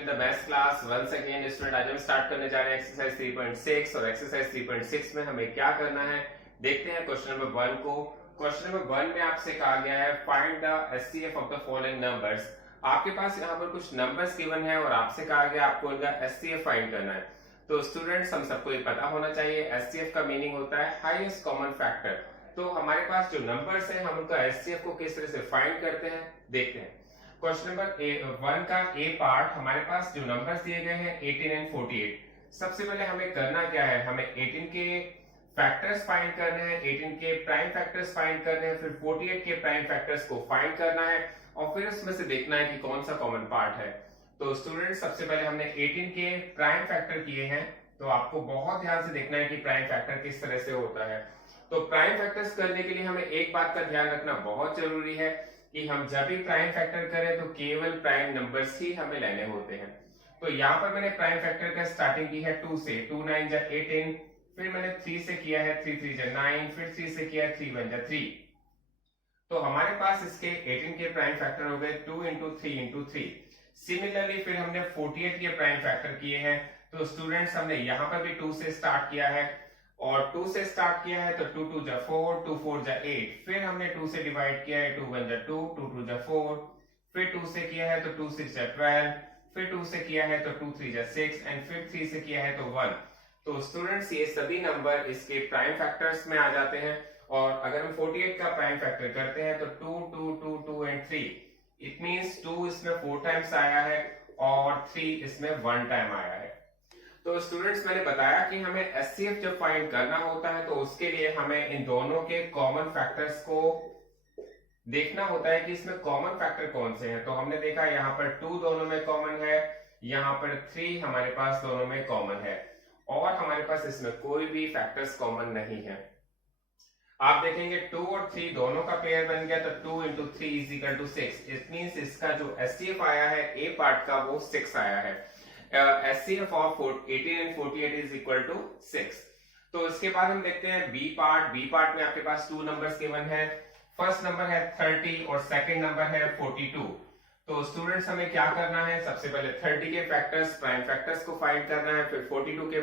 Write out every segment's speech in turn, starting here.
In the maths class once again student. आज हम start करने जा रहे हैं एक्सरसाइज 3.6 और एक्सरसाइज 3.6 में हमें क्या करना है देखते हैं क्वेश्चन नंबर 1 को। क्वेश्चन नंबर 1 में आपसे कहा गया है find the HCF of the following numbers. आपके पास यहाँ पर कुछ नंबर्स गिवन है और आपसे कहा गया आपको इनका एचसीएफ फाइंड करना है। तो स्टूडेंट्स हम सबको ये पता होना चाहिए एचसीएफ का मीनिंग होता है हाईएस्ट कॉमन फैक्टर। तो हमारे पास जो नंबर्स हैं हम उनका एचसीएफ को किस तरह से फाइंड करते हैं देखते हैं। क्वेश्चन नंबर 1 का ए पार्ट हमारे पास जो नंबर्स दिए गए हैं 18 एंड 48। सबसे पहले हमें करना क्या है, हमें 18 के फैक्टर्स फाइंड करने हैं, 18 के प्राइम फैक्टर्स फाइंड करने हैं, फिर 48 के प्राइम फैक्टर्स को फाइंड करना है और फिर उसमें से देखना है कि कौन सा कॉमन पार्ट है। तो स्टूडेंट सबसे पहले हमने 18 के प्राइम फैक्टर किए हैं, तो आपको बहुत ध्यान से देखना है कि प्राइम फैक्टर किस तरह से होता है। तो प्राइम फैक्टर्स करने के लिए हमें एक बात का ध्यान रखना बहुत जरूरी है कि हम जब भी प्राइम फैक्टर करें तो केवल प्राइम नंबर्स ही हमें लेने होते हैं। तो यहाँ पर मैंने प्राइम फैक्टर का स्टार्टिंग की है 2 से, 2 9 जा 18, फिर मैंने 3 से किया है 3 3 जा 9, फिर 3 से किया है 3 1 जा 3। तो हमारे पास इसके 18 के प्राइम फैक्टर हो गए 2 इंटू 3 इंटू 3। सिमिलरली फिर हमने 48 के प्राइम फैक्टर किए हैं। तो स्टूडेंट्स हमने यहाँ पर भी 2 से स्टार्ट किया है और 2 से स्टार्ट किया है तो 2 2 जा 4, 2 4 जा 8, फिर हमने 2 से डिवाइड किया है 2 1 जा 2, 2 2 जा 4, फिर 2 से किया है तो 2 6 जा 12, फिर 2 से किया है तो 2 3 जा 6 एंड फिर 3 से किया है तो 1। तो स्टूडेंट्स ये सभी नंबर इसके प्राइम फैक्टर्स में आ जाते हैं और अगर हम 48 का प्राइम फैक्टर करते हैं तो 2 2 2 2 एंड 3, इट मींस 2 इसमें 4 टाइम्स आया है और 3 इसमें 1 टाइम आया है। तो स्टूडेंट्स मैंने बताया कि हमें एचसीएफ जब फाइंड करना होता है तो उसके लिए हमें इन दोनों के कॉमन फैक्टर्स को देखना होता है कि इसमें कॉमन फैक्टर कौन से हैं। तो हमने देखा यहाँ पर 2 दोनों में कॉमन है, यहाँ पर 3 हमारे पास दोनों में कॉमन है और हमारे पास इसमें कोई भी फैक्टर्स कॉमन नहीं है। आप देखेंगे 2 और 3 दोनों का पेयर बन गया तो 2 into 3 is equal to 6। It means इसका जो एचसीएफ आया है ए पार्ट का वो 6 आया है। HCF of 18 and 48 is equal to 6। तो इसके बाद हम देखते हैं बी पार्ट। बी पार्ट में आपके पास 2 नंबर्स गिवन है। फर्स्ट नंबर है 30 और सेकंड नंबर है 42। तो स्टूडेंट्स हमें क्या करना है, सबसे पहले 30 के फैक्टर्स प्राइम फैक्टर्स को फाइंड करना है, फिर 42 के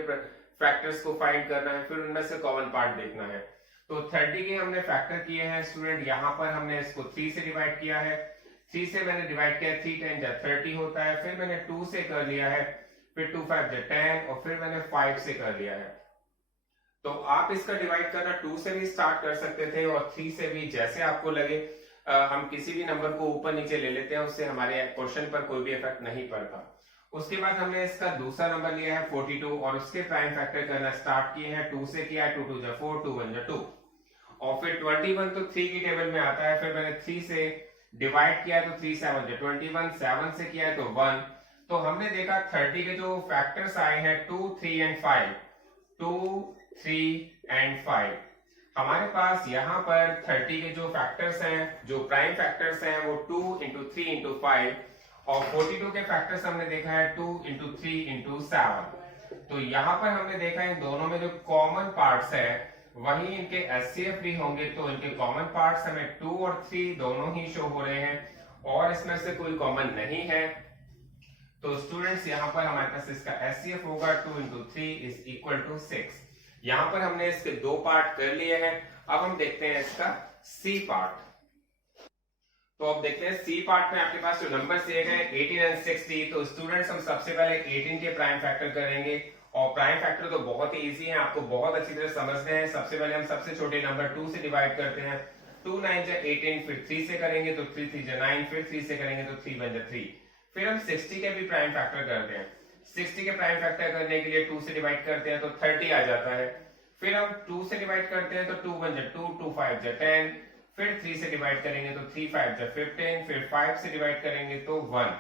फैक्टर्स को फाइंड करना है, फिर उनमें से कॉमन पार्ट देखना है। तो 30 के हमने फैक्टर किए हैं स्टूडेंट, यहाँ पर हमने इसको 3 से डिवाइड किया है, 3 से मैंने डिवाइड किया 3 10 जा 30 होता है, फिर मैंने 2 से कर लिया है, फिर 2 5 जा 10 और फिर मैंने 5 से कर लिया है। तो आप इसका डिवाइड करना 2 से भी स्टार्ट कर सकते थे और 3 से भी, जैसे आपको लगे। हम किसी भी नंबर को ऊपर नीचे ले लेते हैं, उससे हमारे क्वेश्चन पर कोई भी इफेक्ट नहीं पड़ता। उसके बाद हमने इसका दूसरा नंबर लिया है 42 और उसके प्राइम फैक्टर करना स्टार्ट किए हैं, 2 से किया है 2 2 जा 4, 2 1 जा 2 और फिर 21 तो 3 की टेबल में आता है, फिर मैंने 3 से डिवाइड किया तो 3 7 जा 21, 7 से किया है तो 1। तो हमने देखा 30 के जो फैक्टर्स आए हैं 2 3 एंड 5, 2 3 एंड 5। हमारे पास यहाँ पर 30 के जो फैक्टर्स हैं, जो प्राइम फैक्टर्स हैं वो 2 इंटू 3 इंटू 5 और 42 के फैक्टर्स हमने देखा है 2 इंटू 3 इंटू 7। तो यहाँ पर हमने देखा इन दोनों में जो कॉमन पार्ट्स है वही इनके एचसीएफ भी होंगे। तो इनके कॉमन पार्ट्स हमें 2 और 3 दोनों ही शो हो रहे हैं और इसमें से कोई कॉमन नहीं है। तो स्टूडेंट्स यहाँ पर हमारे पास इसका एचसीएफ होगा 2 इंटू 3 इज इक्वल टू 6। यहाँ पर हमने इसके 2 पार्ट कर लिए हैं। अब हम देखते हैं इसका सी पार्ट। तो अब देखते हैं सी पार्ट में आपके पास जो नंबर दिए गए 18 एंड 60। तो स्टूडेंट्स हम सबसे पहले 18 के प्राइम फैक्टर करेंगे और प्राइम फैक्टर तो बहुत ही इजी है, आपको बहुत अच्छी तरह समझने हैं। सबसे पहले हम सबसे छोटे नंबर 2 से डिवाइड करते हैं, 2 9 जा 18, फिर 3 से करेंगे तो 3 3 जा 9, फिर 3 से करेंगे तो 3 1 जा 3। फिर हम 60 के भी प्राइम फैक्टर करते हैं। 60 के प्राइम फैक्टर करने के लिए 2 से डिवाइड करते हैं तो 30 आ जाता है। फिर हम 2 से डिवाइड करते हैं तो 2 1 जा 2, 2 5 जा 10, फिर 3 से डिवाइड करेंगे तो 3 5 जा 15, फिर 5 से डिवाइड करेंगे तो 1।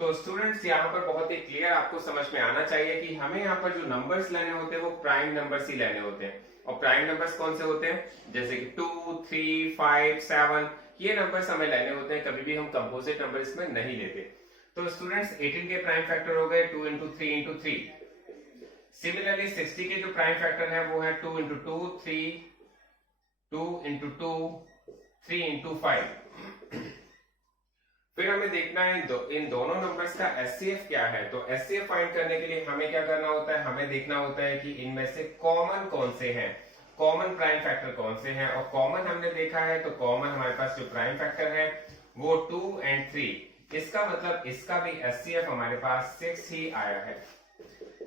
तो स्टूडेंट्स यहाँ पर बहुत ही क्लियर आपको समझ में आना चाहिए कि हमें यहाँ पर जो नंबर्स लेने होते हैं वो प्राइम नंबर्स ही लेने होते हैं। और प्राइम नंबर्स कौन से होते हैं, जैसे कि 2 3 5 7, ये नंबर्स हमें लेने होते हैं, कभी भी हम कंपोजिट नंबर इसमें नहीं लेते। तो स्टूडेंट्स 18 के प्राइम फैक्टर हो गए 2 इंटू 3 इंटू 3। सिमिलरली 60 के जो प्राइम फैक्टर है वो है 2 इंटू 2 3, 2 इंटू 2 3 इंटू 5। फिर हमें देखना है इन दोनों नंबर्स का एचसीएफ क्या है। तो एचसीएफ फाइंड करने के लिए हमें क्या करना होता है, हमें देखना होता है कि इनमें से कॉमन कौन से हैं, कॉमन प्राइम फैक्टर कौन से हैं। और कॉमन हमने देखा है तो कॉमन हमारे पास जो प्राइम फैक्टर है वो 2 और 3। इसका मतलब इसका भी एचसीएफ हमारे पास 6 ही आया है।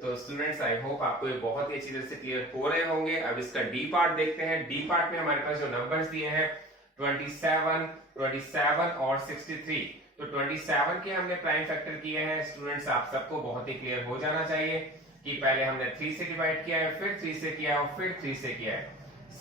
तो स्टूडेंट्स आई होप आपको ये बहुत ही अच्छी तरह से क्लियर हो रहे होंगे। अब इसका डी पार्ट देखते हैं। डी पार्ट में हमारे पास जो नंबर्स दिए हैं 27 और 63। तो 27 के हमने प्राइम फैक्टर किए हैं। स्टूडेंट्स आप सबको बहुत ही क्लियर हो जाना चाहिए कि पहले हमने 3 से डिवाइड किया है, फिर 3 से किया है और फिर 3 से किया है।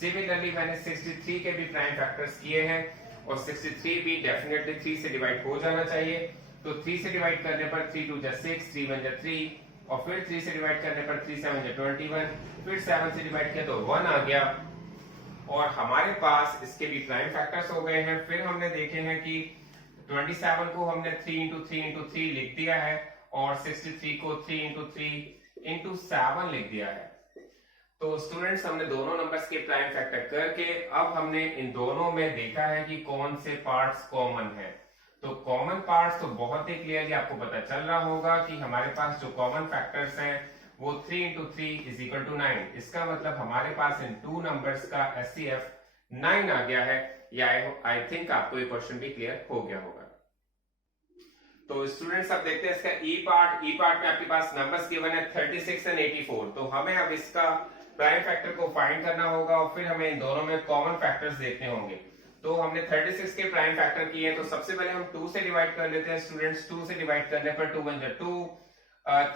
सिमिलरली मैंने 63 के भी प्राइम फैक्टर्स किए हैं और 63 भी डेफिनेटली 3 से डिवाइड हो जाना चाहिए। तो 3 से डिवाइड करने पर 3 2 6, 3 1 3 और फिर 3 से डिवाइड करने पर 3 7 21, फिर 7 से डिवाइड किया तो 1 आ गया। और हमारे पास इसके भी प्राइम फैक्टर्स हो गए हैं। फिर हमने देखे हैं कि 27 को हमने 3 into 3 into 3 लिख दिया है और 63 को 3 into 3 into 7 लिख दिया है। तो स्टूडेंट्स हमने दोनों नंबर्स के प्राइम फैक्टर करके अब हमने इन दोनों में देखा है कि कौन से पार्ट्स कॉमन है। तो कॉमन पार्ट्स तो बहुत ही क्लियरली आपको पता चल रहा होगा कि हमारे पास जो कॉमन फैक्टर्स हैं वो 3 into 3 is equal to 9। इसका मतलब हमारे पास इन 2 नंबर्स का एचसीएफ 9 आ गया है। या आई थिंक आपको ये क्वेश्चन भी क्लियर हो गया होगा। तो स्टूडेंट्स अब देखते हैं इसका ई पार्ट। ई पार्ट में आपके पास नंबर्स गिवन है 36 और 84। तो हमें अब इसका प्राइम फैक्टर को फाइंड करना होगा और फिर हमें इन दोनों में कॉमन फैक्टर्स देखने होंगे। तो हमने 36 के प्राइम फैक्टर किए हैं तो सबसे पहले हम 2 से डिवाइड कर लेते हैं। स्टूडेंट्स 2 से डिवाइड करने पर 2 1 2,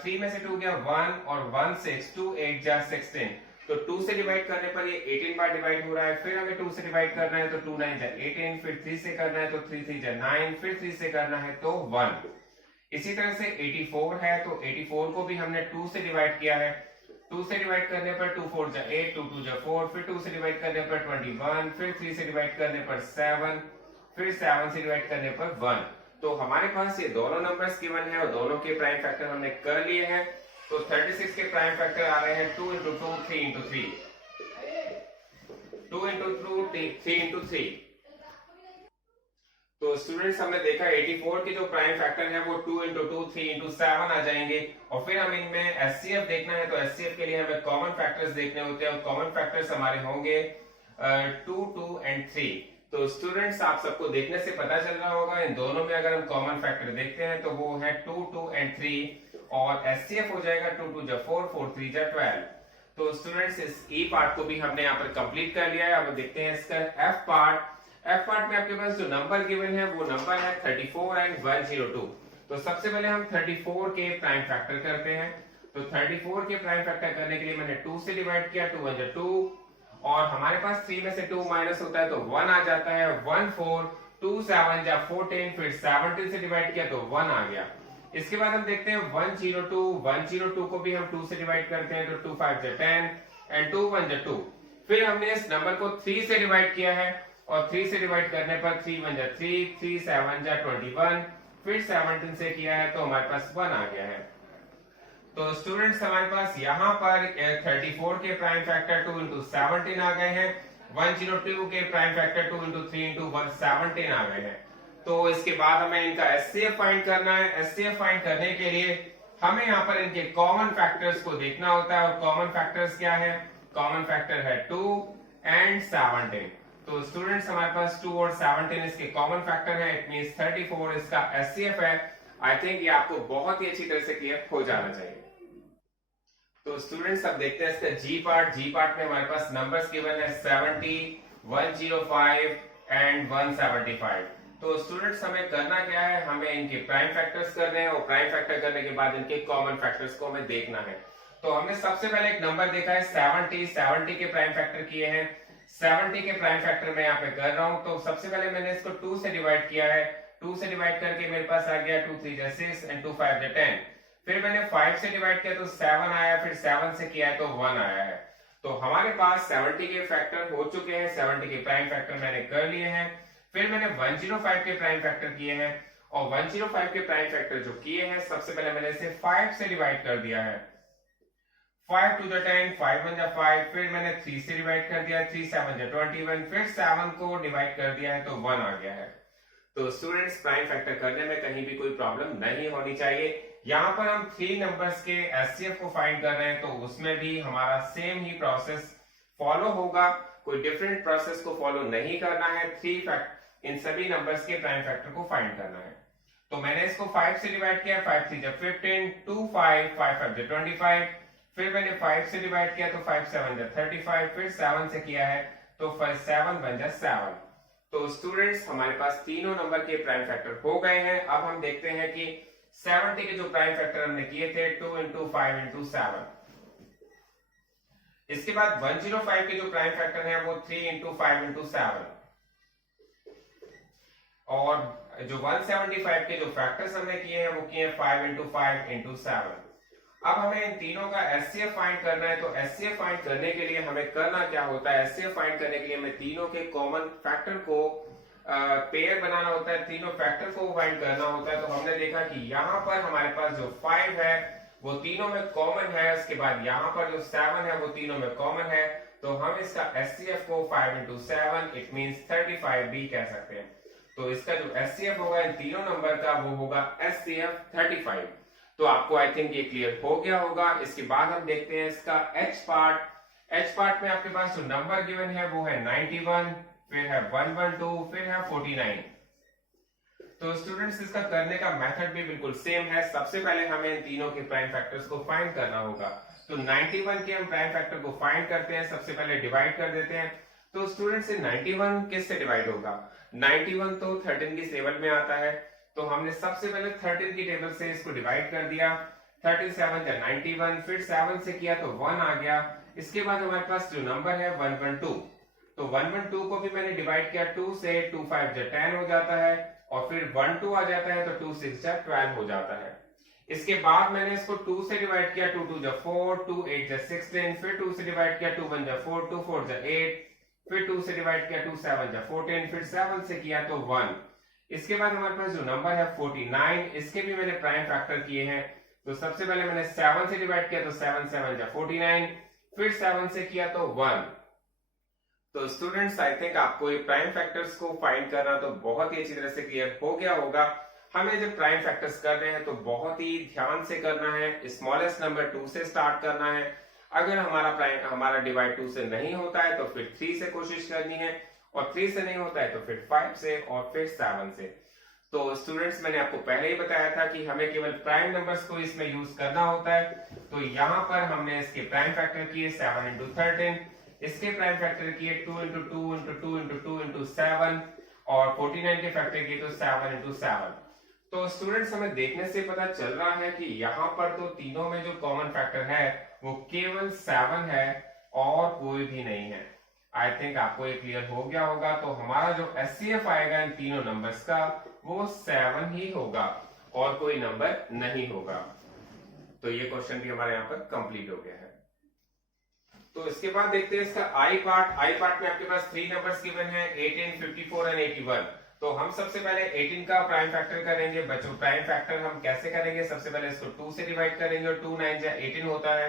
3 में से 2 गया 1 और 1 6, 2 8 16। तो 2 से डिवाइड करने पर ये 18 बार डिवाइड हो रहा है। फिर हमें 2 से डिवाइड करना है तो 2 9 18, फिर 3 से करना है तो 3 3 9, फिर 3 से करना है तो 1। इसी तरह से 84 है तो 84 को भी हमने 2 से डिवाइड किया है। 2 से डिवाइड करने पर 2 4 8, 2 2 4, फिर 2 से डिवाइड करने पर 21, फिर 3 से डिवाइड करने पर 7, फिर 7 से डिवाइड करने पर 1। तो हमारे पास ये दोनों नंबर्स गिवन है और दोनों के प्राइम फैक्टर हमने कर लिए हैं। तो 36 के प्राइम फैक्टर आ रहे हैं 2 into 2, 3 into 3, 2 into 2, 3 into 3। तो स्टूडेंट्स हमने देखा 84 के जो प्राइम फैक्टर है वो 2 into 2, 3 into 7 आ जाएंगे। और फिर हम इनमें एचसीएफ देखना है तो एचसीएफ के लिए हमें कॉमन फैक्टर्स देखने होते हैं और कॉमन फैक्टर्स हमारे होंगे 2 2 और 3। तो स्टूडेंट्स आप सबको देखने से पता चल रहा होगा इन दोनों में अगर हम कॉमन फैक्टर देखते हैं तो वो है 2 2 और 3 और एचसीएफ हो जाएगा 2 2 4, 4 3 12। तो स्टूडेंट्स इस ई पार्ट को भी हमने यहाँ पर कंप्लीट कर लिया है। अब देखते हैं इसका एफ पार्ट। एफ पार्ट में आपके पास जो नंबर गिवन है वो नंबर है 34 और 102। तो सबसे पहले हम 34 के प्राइम फैक्टर करते हैं। तो 34 के प्राइम फैक्टर करने के लिए मैंने 2 से डिवाइड किया, 2 1 2 और हमारे पास 3 में से 2 माइनस होता है तो 1 आ जाता है। 1 4, 2 7 जा 14, फिर 17 से डिवाइड किया तो 1 आ गया। इसके बाद हम देखते हैं 102। 102 को भी हम 2 से डिवाइड करते हैं तो 2 5 जा 10 एंड 2 1 जा 2। फिर हमने इस नंबर को 3 से डिवाइड किया है और 3 से डिवाइड करने पर 3 1 जा 3, 3 7 जा 21, फिर 17 से किया है तो हमारे पास 1 आ गया है। तो स्टूडेंट्स हमारे पास यहाँ पर 34 के प्राइम फैक्टर 2 into 17 आ गए हैं। 102 के प्राइम फैक्टर 2 into 3 into 17 आ गए हैं। तो इसके बाद हमें इनका एचसीएफ फाइंड करना है। एचसीएफ फाइंड करने के लिए हमें यहाँ पर इनके कॉमन फैक्टर्स को देखना होता है और कॉमन फैक्टर्स क्या है? कॉमन फैक्टर है 2 और 17। तो स्टूडेंट्स हमारे पास 2 और 17 इसके कॉमन फैक्टर है। इट मींस 34 इसका एचसीएफ है। आई थिंक ये आपको बहुत ही अच्छी तरह से क्लियर हो जाना चाहिए। तो स्टूडेंट्स अब देखते हैं इसका जी पार्ट। जी पार्ट में हमारे पास नंबर्स गिवन है 70, 105 एंड 175। तो स्टूडेंट्स हमें करना क्या है? हमें इनके प्राइम फैक्टर्स करने हैं और प्राइम फैक्टर करने के बाद इनके कॉमन फैक्टर्स को हमें देखना है। तो हमने सबसे पहले एक नंबर देखा है 70। 70 के प्राइम फैक्टर किए हैं। 70 के प्राइम फैक्टर मैं यहाँ पे कर रहा हूँ। तो सबसे पहले मैंने इसको 2 से डिवाइड किया है। 2 से डिवाइड करके मेरे पास आ गया 2 3 6 एंड 2 5 10। फिर मैंने 5 से डिवाइड किया तो 7 आया, फिर 7 से किया है तो 1 आया है। तो हमारे पास 70 के फैक्टर हो चुके हैं। 70 के प्राइम फैक्टर मैंने कर लिए हैं। फिर मैंने 105 के प्राइम फैक्टर किए हैं और 105 के प्राइम फैक्टर जो किए हैं सबसे पहले मैंने इसे 5 से डिवाइड कर दिया है। 5 2 10, 5 1 5, फिर मैंने 3 से डिवाइड कर दिया, 3 7 21, फिर 7 को डिवाइड कर दिया है तो 1 आ गया है। तो स्टूडेंट्स प्राइम फैक्टर करने में कहीं भी कोई प्रॉब्लम नहीं होनी चाहिए। यहाँ पर हम 3 नंबर्स के एचसीएफ को फाइंड कर रहे हैं, तो उसमें भी हमारा सेम ही प्रोसेस फॉलो होगा, कोई डिफरेंट प्रोसेस को फॉलो नहीं करना है। इन सभी नंबर्स के प्राइम फैक्टर को फाइंड करना है। तो मैंने इसको 5 से डिवाइड किया, 5 3 जा 15, 2 5 5 5 जा 25, फिर मैंने 5 से डिवाइड किया तो 5 7 जा 35, फिर 7 से किया है तो 7 बन जा 7। तो स्टूडेंट्स हमारे पास तीनों नंबर के प्राइम फैक्टर हो गए हैं। अब हम देखते हैं कि 70 के जो प्राइम फैक्टर हमने किए थे 2 into 5 into 7। इसके बाद 105 के जो प्राइम फैक्टर है वो 3 into 5 into 7, और जो 175 के जो फैक्टर्स हमने किए हैं वो किए 5 into 5 into 7। अब हमें इन तीनों का एचसीएफ फाइंड करना है। तो एचसीएफ फाइंड करने के लिए हमें करना क्या होता है, एचसीएफ फाइंड करने के लिए हमें तीनों के कॉमन फैक्टर को पेयर बनाना होता है, तीनों फैक्टर को फाइंड करना होता है। तो हमने देखा कि यहाँ पर हमारे पास जो 5 है वो तीनों में कॉमन है, उसके बाद यहाँ पर जो 7 है वो तीनों में कॉमन है, तो हम इसका एचसीएफ को 5 into 7 इट मींस 35 भी कह सकते हैं। तो इसका जो एचसीएफ होगा इन तीनों नंबर का वो होगा एचसीएफ 35। तो आपको आई थिंक ये क्लियर हो गया होगा। इसके बाद हम देखते हैं इसका एच पार्ट। एच पार्ट में आपके पास जो नंबर गिवन है वो है 91, फिर है 112, फिर है 49। तो स्टूडेंट्स इसका करने का मेथड भी बिल्कुल सेम है। सबसे पहले हमें इन तीनों के प्राइम फैक्टर्स को फाइंड करना होगा। तो 91 के हम प्राइम फैक्टर को फाइंड करते हैं, सबसे पहले डिवाइड कर देते हैं। तो स्टूडेंट्स 91 किससे डिवाइड होगा, 91 तो 13 की टेबल में आता है, तो हमने सबसे पहले 13 की टेबल से इसको डिवाइड कर दिया। 13 7 जा 91, फिर 7 से किया तो 1 आ गया। इसके बाद हमारे पास जो नंबर है 112, तो 112 को भी मैंने डिवाइड किया 2 से, 2 5 जा 10 हो जाता है, और फिर 1 2 आ जाता है तो 2 6 जा 12 हो जाता है। इसके बाद मैंने इसको 2 से डिवाइड किया, 2 2 जा 4, 2 8 जा 16, फिर 2 से डिवाइड किया, 2 1 जा 4, 2 4 जा 8, फिर 2 से डिवाइड किया, 2 7 जा 14, फिर 7 से किया तो 1। इसके बाद हमारे पास जो नंबर है 49, इसके भी मैंने प्राइम फैक्टर किए हैं। तो सबसे पहले मैंने 7 से डिवाइड किया तो 7 7 जा 49, फिर 7 से किया तो 1। तो स्टूडेंट्स आई थिंक आपको ये प्राइम फैक्टर्स को फाइंड करना तो बहुत ही अच्छी तरह से क्लियर हो गया होगा। हमें जब प्राइम फैक्टर्स कर रहे हैं तो बहुत ही ध्यान से करना है, स्मॉलेस्ट नंबर 2 से स्टार्ट करना है। अगर हमारा डिवाइड 2 से नहीं होता है तो फिर 3 से कोशिश करनी है, और 3 से नहीं होता है तो फिर 5 से, और फिर 7 से। तो स्टूडेंट्स मैंने आपको पहले ही बताया था कि हमें केवल प्राइम नंबर्स को इसमें यूज करना होता है। तो यहाँ पर हमने इसके प्राइम फैक्टर किए 7 into 13, इसके प्राइम फैक्टर किए 2 into 2 into 2 into 2 into 7, और 49 के फैक्टर किए तो 7 into 7। तो स्टूडेंट्स हमें देखने से पता चल रहा है कि यहाँ पर तो तीनों में जो कॉमन फैक्टर है वो केवल 7 है और कोई भी नहीं है। आई थिंक आपको ये क्लियर हो गया होगा। तो हमारा जो एचसीएफ आएगा इन तीनों नंबर्स का वो 7 ही होगा और कोई नंबर नहीं होगा। तो ये क्वेश्चन भी हमारे यहाँ पर कंप्लीट हो गया है। तो इसके बाद देखते हैं इसका आई पार्ट। आई पार्ट में आपके पास 3 नंबर्स गिवन है 18, 54 एंड 81। तो हम सबसे पहले 18 का प्राइम फैक्टर करेंगे। बच्चों प्राइम फैक्टर हम कैसे करेंगे, सबसे पहले इसको 2 से डिवाइड करेंगे और 2 9 जा 18 होता है।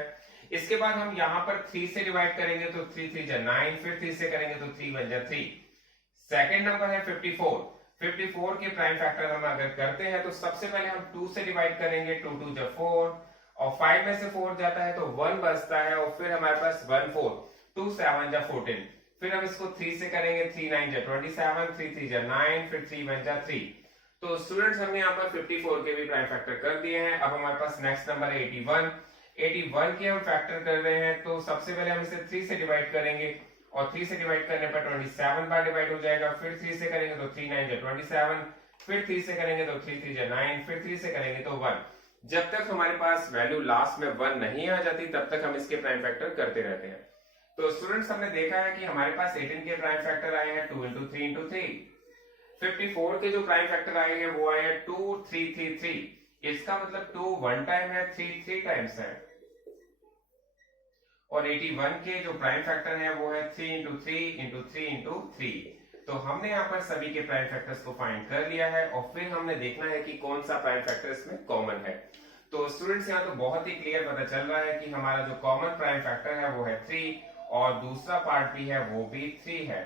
इसके बाद हम यहाँ पर 3 से डिवाइड करेंगे तो 3 3 जा 9, फिर 3 से करेंगे तो 3 1 जा 3। सेकंड नंबर है 54। 54 के प्राइम फैक्टर हम अगर करते हैं तो सबसे पहले हम 2 से डिवाइड करेंगे, 2 2 जा 4, और 5 में से 4 जाता है तो 1 बचता है, और फिर हमारे पास 1 4, 2 7 जा 14। फिर हम इसको 3 से करेंगे, 3 9 जा 27, 3 3 जा 9, फिर 3 1 जा 3। तो स्टूडेंट्स हमने यहाँ पर 54 के भी प्राइम फैक्टर कर दिए हैं। अब हमारे पास नेक्स्ट नंबर है 81। 81 के हम फैक्टर कर रहे हैं, तो सबसे पहले हम इसे 3 से डिवाइड करेंगे, और 3 से डिवाइड करने पर 27 बार डिवाइड हो जाएगा। फिर 3 से करेंगे तो 3 9 जा 27, फिर 3 से करेंगे तो 3 3 जा 9, फिर 3 से करेंगे तो 1। जब तक हमारे पास वैल्यू लास्ट में 1 नहीं आ जाती तब तक हम इसके प्राइम फैक्टर करते रहते हैं। तो स्टूडेंट्स हमने देखा है कि हमारे पास 18 के प्राइम फैक्टर आए हैं 2 into 3 into 3। 54 के जो प्राइम फैक्टर आए हैं वो आए हैं 2 3 3 3। इसका मतलब 2 1 टाइम है, 3 3 टाइम्स है। और 81 के जो प्राइम फैक्टर है वो है 3 into 3 into 3 into 3। तो हमने यहाँ पर सभी के प्राइम फैक्टर्स को फाइंड कर लिया है, और फिर हमने देखना है कि कौन सा प्राइम फैक्टर इसमें कॉमन है। तो स्टूडेंट्स यहाँ तो बहुत ही क्लियर पता चल रहा है कि हमारा जो कॉमन प्राइम फैक्टर है वो है 3, और दूसरा पार्ट भी है वो भी 3 है।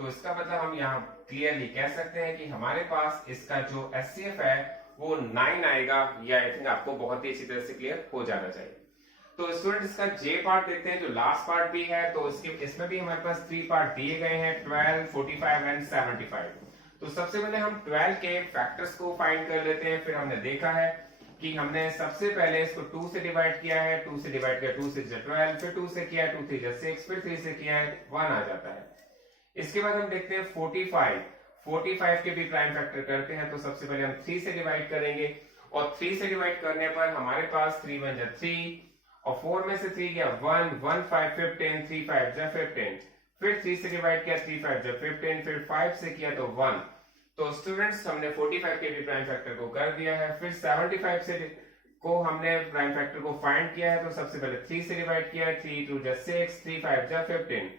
तो इसका मतलब हम यहाँ क्लियरली कह सकते हैं कि हमारे पास इसका जो एचसीएफ है वो 9 आएगा, या आई थिंक आपको बहुत ही अच्छी तरह से क्लियर हो जाना चाहिए। तो स्टूडेंट इसका जे पार्ट देखते हैं जो लास्ट पार्ट भी है, तो इसमें भी हमारे पास 3 पार्ट दिए गए हैं, 12, 45 एंड 75। तो सबसे पहले हम 12 के फैक्टर्स को फाइंड कर लेते हैं। फिर हमने देखा है कि हमने सबसे पहले इसको 2 से डिवाइड किया है, 2 से डिवाइड किया 2 6 12, फिर 2 से किया 2 3 6, फिर 3 से किया है 1 आ जाता है। इसके बाद हम देखते हैं 45 के भी प्राइम फैक्टर करते हैं, तो सबसे पहले हम 3 से डिवाइड करेंगे, और 3 से डिवाइड करने पर हमारे पास 3 1 3, और 4 में से 3 गया 1 1 5 15, 3 5 15, फिर 3 से डिवाइड किया 3 5 15, फिर 5 से किया तो 1। तो स्टूडेंट्स हमने 45 के भी प्राइम फैक्टर को कर दिया है। फिर 75 से को हमने प्राइम फैक्टर को फाइंड किया है, तो सबसे पहले 3 से डिवाइड किया, 3 2 6, 3 5 15,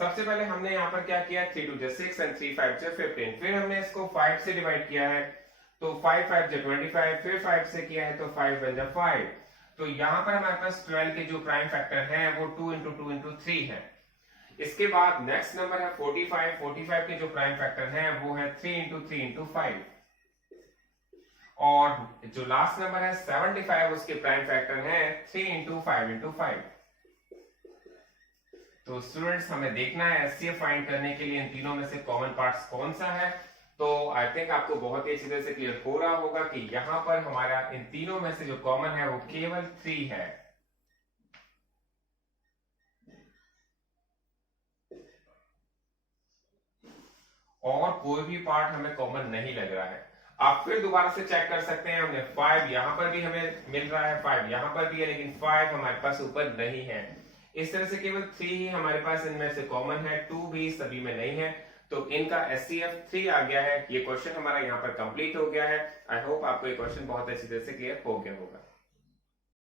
सबसे पहले हमने यहाँ पर क्या किया, 3 2 6 एंड 3 5 15। फिर हमने इसको 5 से डिवाइड किया है, तो 5 5 25, फिर 5 से किया है तो 5 1 5। तो यहाँ पर हमारे पास 12 के जो प्राइम फैक्टर है वो 2 इंटू 2 इंटू 3 है। इसके बाद नेक्स्ट नंबर है 45 के जो प्राइम फैक्टर है वो है 3 इंटू 3 इंटू 5, और जो लास्ट नंबर है 75 उसके प्राइम फैक्टर है 3 इंटू 5 इंटू 5। तो स्टूडेंट्स हमें देखना है एचसीएफ फाइंड करने के लिए इन तीनों में से कॉमन पार्ट्स कौन सा है। तो आई थिंक आपको बहुत ही अच्छी तरह से क्लियर हो रहा होगा कि यहाँ पर हमारा इन तीनों में से जो कॉमन है वो केवल 3 है। और कोई भी पार्ट हमें कॉमन नहीं लग रहा है। आप फिर दोबारा से चेक कर सकते हैं, हमने 5 यहां पर भी हमें मिल रहा है, 5 यहां पर भी है, लेकिन 5 हमारे पास ऊपर नहीं है। इस तरह से केवल 3 ही हमारे पास इनमें से कॉमन है, 2 भी सभी में नहीं है, तो इनका एचसीएफ 3 आ गया है। ये क्वेश्चन हमारा यहाँ पर कंप्लीट हो गया है। आई होप आपको ये क्वेश्चन बहुत अच्छी तरह से क्लियर हो गया होगा।